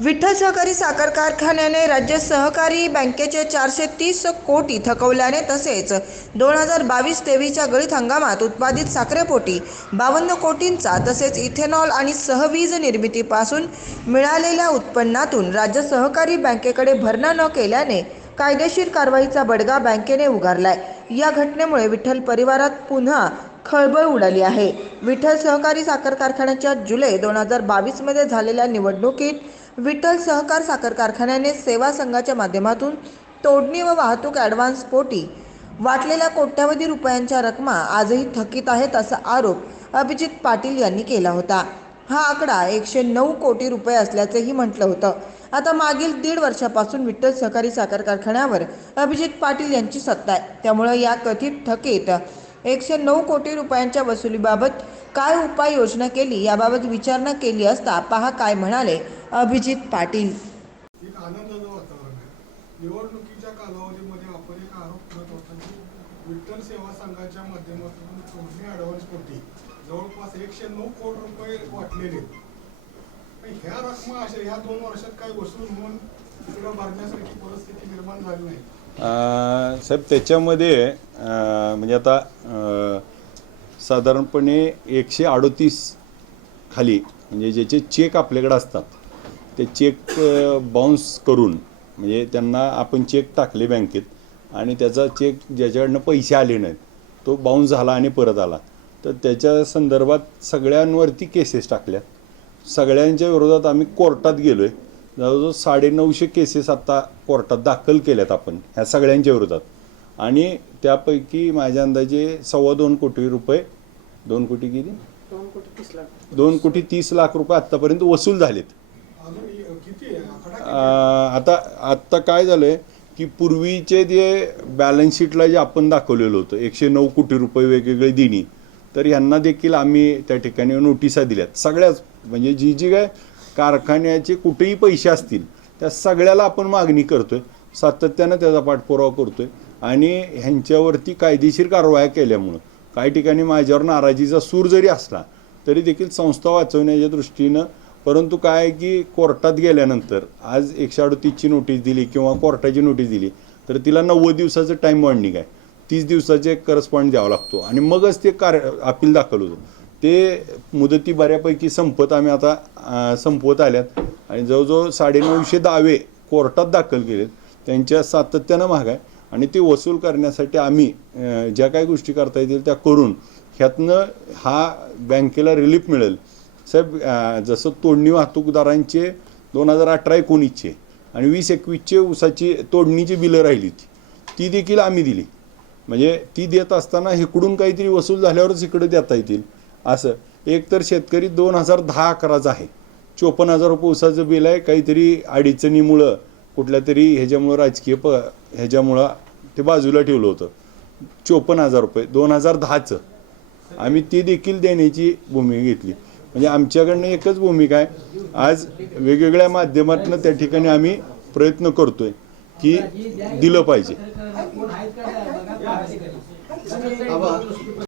विठ्ठल सहकारी साखर कारखान्याने राज्य सहकारी बँकेचे चारशे तीस कोटी थकवल्याने तसेच दोन हजार बावीस तेवीसच्या गळीत हंगामात उत्पादित साखरेपोटी बावन्न कोटींचा तसेच इथेनॉल आणि सहवीज निर्मितीपासून मिळालेल्या उत्पन्नातून राज्य सहकारी बँकेकडे भरणा न केल्याने कायदेशीर कारवाईचा बडगा बँकेने उगारलाय. या घटनेमुळे विठ्ठल परिवारात पुन्हा खळबळ उडाली आहे. विठ्ठल सहकारी साखर कारखान्याच्या जुलै दोन हजार बावीसमध्ये झालेल्या निवडणुकीत विठ्ठल सहकार साखर कारखान्याने सेवा संघाच्या माध्यमातून तोडणी व वाहतूक ॲडव्हान्स पोटी वाटलेल्या कोट्यावधी रुपयांच्या रकमा आजही थकीत आहेत असा आरोप अभिजित पाटील यांनी केला होता. हा आकडा एकशे नऊ कोटी रुपये असल्याचंही म्हटलं होतं. आता मागील दीड वर्षापासून विठ्ठल सहकारी साखर कारखान्यावर अभिजित पाटील यांची सत्ता आहे. त्यामुळं या कथित थकीत एकशे नऊ कोटी रुपयांच्या वसुलीबाबत काय उपाययोजना केली याबाबत विचारणा केली असता पहा काय म्हणाले अभिजित पाटील. निवडणुकीच्या कालावधीमध्ये आपण एक आरोप करत होता की विठ्ठल सेवा संघाच्या माध्यमातून ॲडव्हान्स जवळपास एकशे नऊ कोटी रुपये वाटलेले. ह्या रकमा अशा ह्या दोन वर्षात काही वसूल होऊन तिकडं भरण्यासारखी परिस्थिती निर्माण झाली नाही. अं, साहेब त्याच्यामध्ये म्हणजे आता साधारणपणे एकशे अडोतीस खाली म्हणजे ज्याचे चेक आपल्याकडे असतात ते चेक बाउन्स करून म्हणजे त्यांना आपण चेक टाकले बँकेत आणि त्याचा चेक ज्याच्याकडनं पैसे आले नाहीत तो बाउन्स झाला आणि परत आला. तर त्याच्या संदर्भात सगळ्यांवरती केसेस टाकल्यात. सगळ्यांच्या विरोधात आम्ही कोर्टात गेलो आहे जवळजवळ साडेनऊशे केसेस आत्ता कोर्टात दाखल केल्यात आपण ह्या सगळ्यांच्या विरोधात. आणि त्यापैकी माझ्या अंदाजे सव्वा दोन कोटी रुपये दोन कोटी किती दोन कोटी तीस लाख. रुपये आत्तापर्यंत वसूल झालेत. आता आत्ता काय झालंय की पूर्वीचे जे बॅलन्स शीटला जे आपण दाखवलेलं होतं एकशे नऊ कोटी रुपये वेगवेगळे देणी तर यांना देखील आम्ही त्या ठिकाणी नोटिसा दिल्यात. सगळ्याच म्हणजे जी जी काय कारखान्याचे कुठेही पैसे असतील त्या सगळ्याला आपण मागणी करतोय. सातत्यानं त्याचा पाठपुरावा करतोय. आणि ह्यांच्यावरती कायदेशीर कारवाया केल्यामुळं. काही ठिकाणी माझ्यावर नाराजीचा सूर जरी असला तरी देखील संस्था वाचवण्याच्या दृष्टीनं परंतु काय आहे की कोर्टात गेल्यानंतर आज एकशे अडतीसची नोटीस दिली किंवा कोर्टाची नोटीस दिली तर तिला नव्वद दिवसाचं टाईम बॉन्डिंग आहे. तीस दिवसाचे करस्पॉन्ड द्यावा लागतो. आणि मगच ते कार्य अपील दाखल होतं. ते मुदती बऱ्यापैकी संपत आम्ही आता संपवत आल्यात. आणि जवळजवळ साडेनऊशे दावे कोर्टात दाखल केलेत. त्यांच्या सातत्यानं महाग आहे. आणि ती वसूल करण्यासाठी आम्ही ज्या काही गोष्टी करता येतील त्या करून ह्यातनं हा बँकेला रिलीफ मिळेल. साहेब जसं तोडणी वाहतूकदारांचे दोन हजार अठरा एकोणीसचे आणि वीस एकवीसचे ऊसाची तोडणीची बिलं राहिली ती ती देखील आम्ही दिली. म्हणजे ती देत असताना इकडून काहीतरी वसूल झाल्यावरच इकडे देता येतील. असं. एक तर शेतकरी दोन हजार दहा अकराचा आहे. चोपन्न हजार रुपये ऊसाचं बिल आहे. काहीतरी अडीचणीमुळं कुठल्या तरी ह्याच्यामुळं राजकीय प ह्याच्यामुळं ते बाजूला ठेवलं होतं. चोपन्न हजार रुपये दोन हजार दहाचं. आम्ही ती देखील देण्याची भूमिका घेतली. म्हणजे आमच्याकडनं एकच भूमिका आहे. आज वेगवेगळ्या माध्यमातून त्या ठिकाणी आम्ही प्रयत्न करतोय की दिलं पाहिजे.